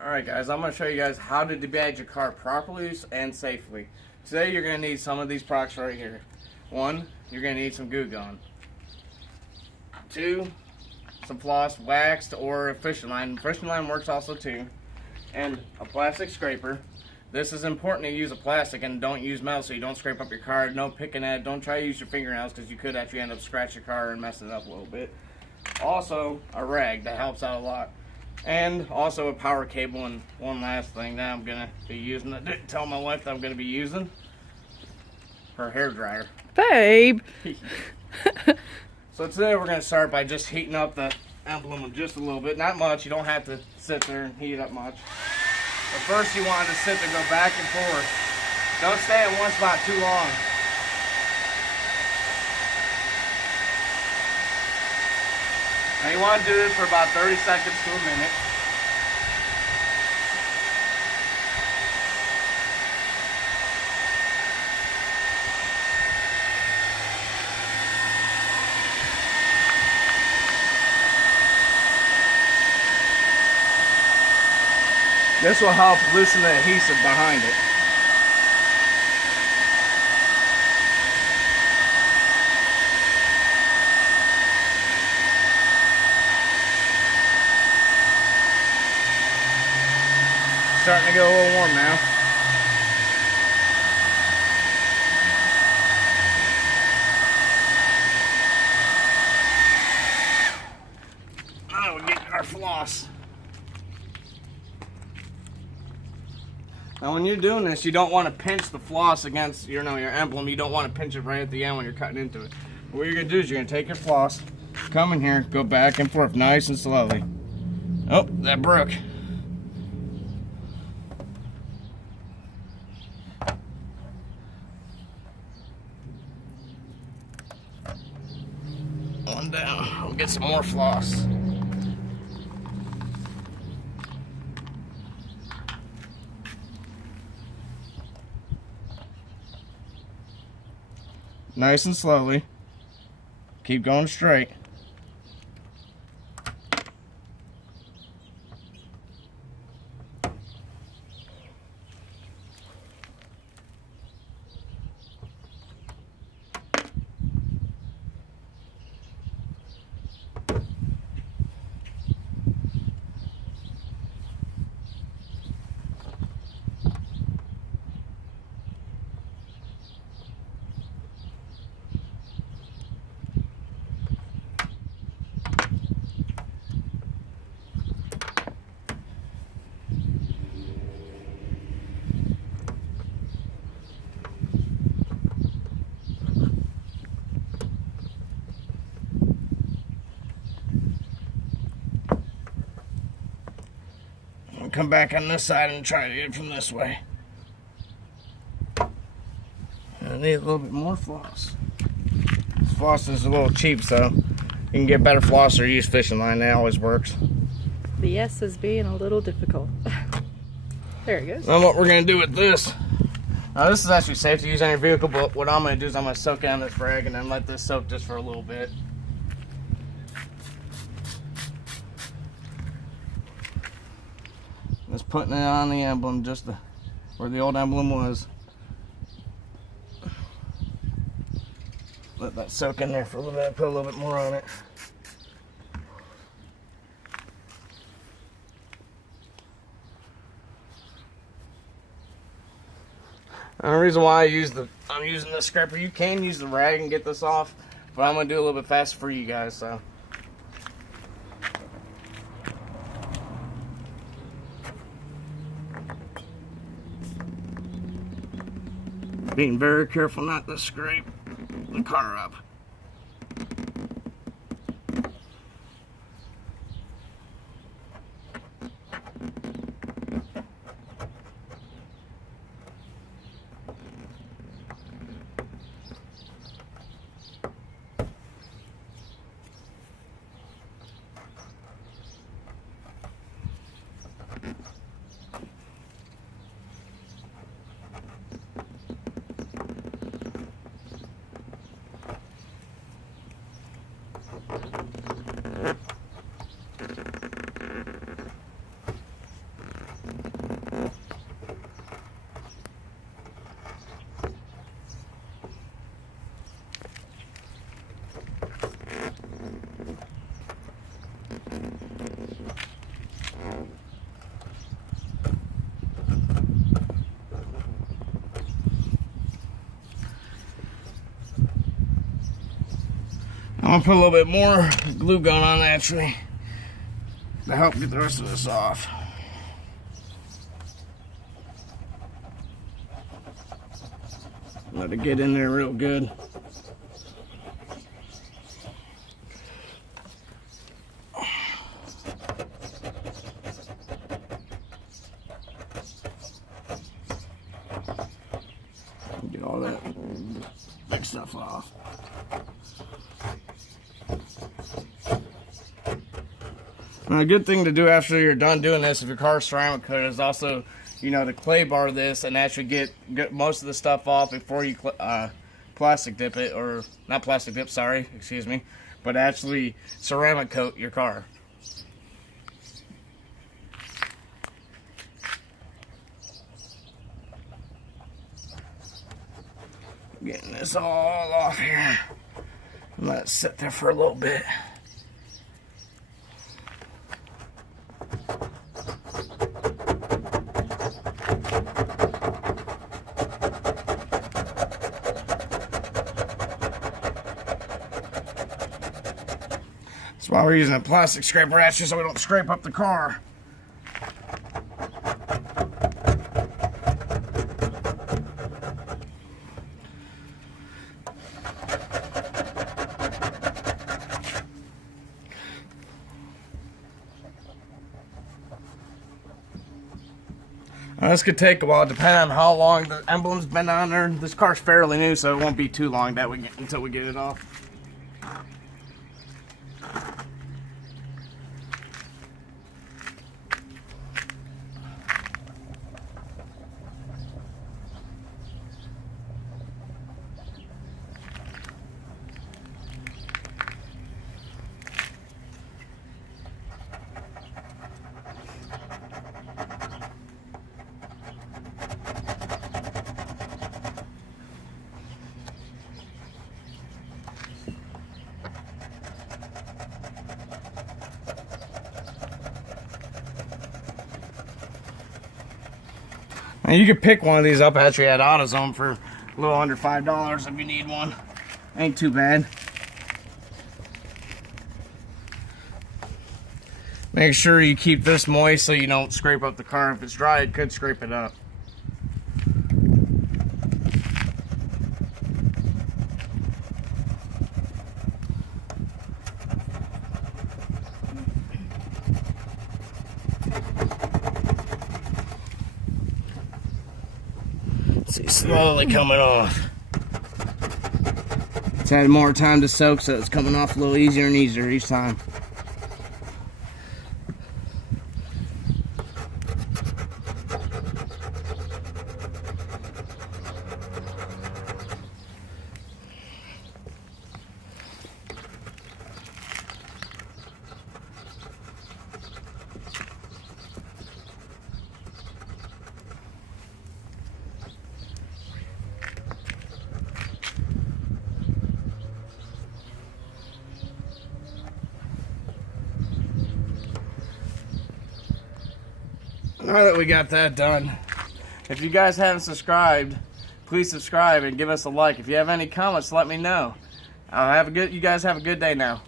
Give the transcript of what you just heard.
Alright guys, I'm going to show you guys how to debadge your car properly and safely. Today you're going to need some of these products right here. 1, you're going to need some glue gun. 2, some floss, waxed or a fishing line. Fishing line works also too. And a plastic scraper. This is important to use a plastic and don't use metal so you don't scrape up your car. No picking at it. Don't try to use your fingernails because you could actually end up scratching your car and messing it up a little bit. Also, a rag that helps out a lot. And also a power cable, and one last thing that I'm going to be using, I didn't tell my wife that I'm going to be using, her hair dryer. Babe! So today we're going to start by just heating up the emblem just a little bit. Not much, you don't have to sit there and heat it up much. But first you want to sit there, go back and forth. Don't stay in one spot too long. Now you want to do this for about 30 seconds to a minute. This will help loosen the adhesive behind it. Starting to get a little warm now. Now we get our floss. Now when you're doing this, you don't want to pinch the floss against your emblem. You don't want to pinch it right at the end when you're cutting into it. What you're going to do is you're going to take your floss, come in here, go back and forth nice and slowly. Oh, that broke. One down. We'll get some more floss. Nice and slowly. Keep going straight. Come back on this side and try to get it from this way. I need a little bit more floss. This floss is a little cheap, so you can get better floss or use fishing line. That always works. The S is being a little difficult. There it goes. Now what we're going to do with this. Now this is actually safe to use on your vehicle, but what I'm going to do is I'm going to soak it on this rag and then let this soak just for a little bit. Just putting it on the emblem, just where the old emblem was. Let that soak in there for a little bit, put a little bit more on it. And the reason why I'm using the scraper, you can use the rag and get this off, but I'm going to do a little bit faster for you guys, so. Being very careful not to scrape the car up. I'm gonna put a little bit more glue gun on actually to help get the rest of this off. Let it get in there real good. Get all that big stuff off. Now, a good thing to do after you're done doing this, if your car's ceramic coated, is also, you know, to clay bar this and actually get most of the stuff off before you plastic dip it, or not plastic dip, sorry, excuse me, but actually ceramic coat your car. Getting this all off here. Let it sit there for a little bit. That's why we're using a plastic scraper actually, so we don't scrape up the car. Now, this could take a while, depending on how long the emblem's been on there. This car's fairly new, so it won't be too long until we get it off. And you can pick one of these up actually at AutoZone for a little under $5 if you need one. Ain't too bad. Make sure you keep this moist so you don't scrape up the car. If it's dry, it could scrape it up. See, slowly coming off. It's had more time to soak, so it's coming off a little easier and easier each time. Now that we got that done, if you guys haven't subscribed, please subscribe and give us a like. If you have any comments, let me know. You guys have a good day now.